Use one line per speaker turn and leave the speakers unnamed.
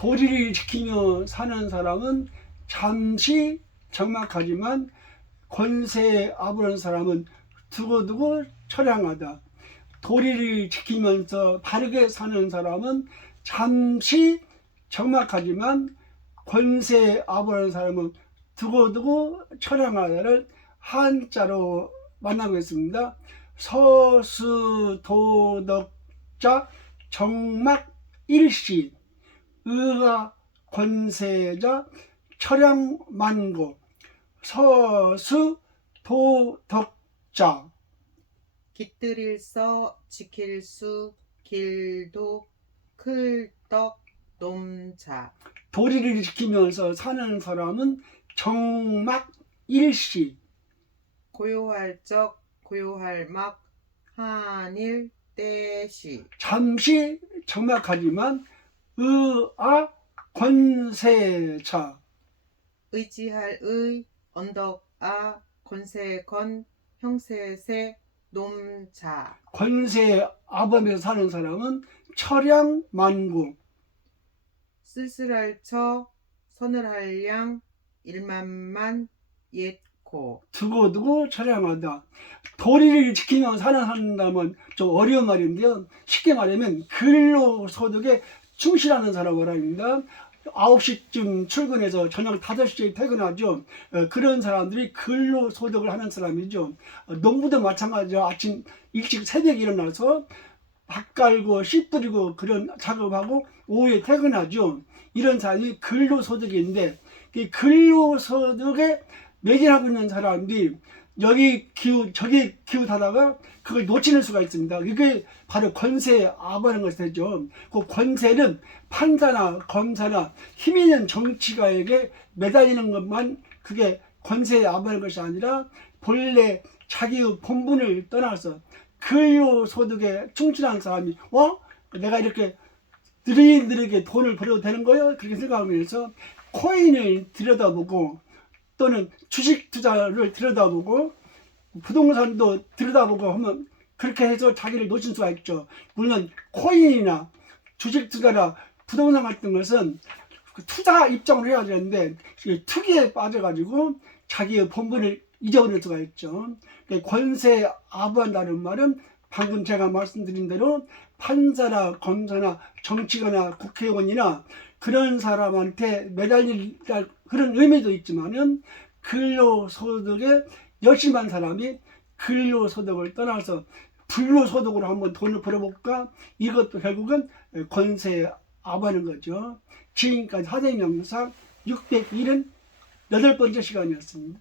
도리를 지키며 사는 사람은 잠시 적막하지만 권세에 아부른 사람은 두고두고 처량하다. 도리를 지키면서 바르게 사는 사람은 잠시 적막하지만 권세에 아부른 사람은 두고두고 처량하다를 한자로 만나고 있습니다. 서수도덕자 정막 일시 의가 권세자 철양만고 서수 도덕자.
깃들일서 지킬 수 길도 클떡 놈자.
도리를 지키면서 사는 사람은 정막 일시.
고요할 적 고요할 막 한일 때시.
잠시 정막하지만 의아 권세자
의지할 의 언덕 아 권세 건 형세세 놈자
권세 아범에서 사는 사람은 철양만구
쓸쓸할 처 서늘할 양 일만만 옛고
두고두고 처량하다. 도리를 지키며 사는 사람은 좀 어려운 말인데요. 쉽게 말하면 근로소득에 충실하는 사람을 합니다. 9시쯤 출근해서 저녁 5시에 퇴근하죠. 어, 그런 사람들이 근로 소득을 하는 사람이죠. 어, 농부도 마찬가지죠. 아침 일찍 새벽에 일어나서 밭 갈고 씨 뿌리고 그런 작업하고 오후에 퇴근하죠. 이런 사람이 근로 소득인데 이 근로 소득에 매진하고 있는 사람들이 여기 기우 저기 기웃하다가 그걸 놓치는 수가 있습니다. 이게 바로 권세 아부하는 것이 되죠. 그 권세는 판사나 검사나 힘 있는 정치가에게 매달리는 것만 그게 권세에 아부하는 것이 아니라 본래 자기의 본분을 떠나서 근로 소득에 충실한 사람이 어? 내가 이렇게 느릿느릿하게 돈을 벌어도 되는 거예요? 그렇게 생각하면서 코인을 들여다보고 또는 주식 투자를 들여다보고 부동산도 들여다보고 하면 그렇게 해서 자기를 놓칠 수가 있죠. 물론 코인이나 주식 투자나 부동산 같은 것은 그 투자 입장을 해야 되는데 이 투기에 빠져가지고 자기의 본분을 잊어버릴 수가 있죠. 그 권세 아부한다는 말은 방금 제가 말씀드린 대로 판사나 검사나 정치가나 국회의원이나 그런 사람한테 매달릴 그런 의미도 있지만은 근로소득에 열심히 한 사람이 근로소득을 떠나서 불로소득으로 한번 돈을 벌어볼까? 이것도 결국은 권세에 아부하는 거죠. 지금까지 하대명상 678번째 시간이었습니다.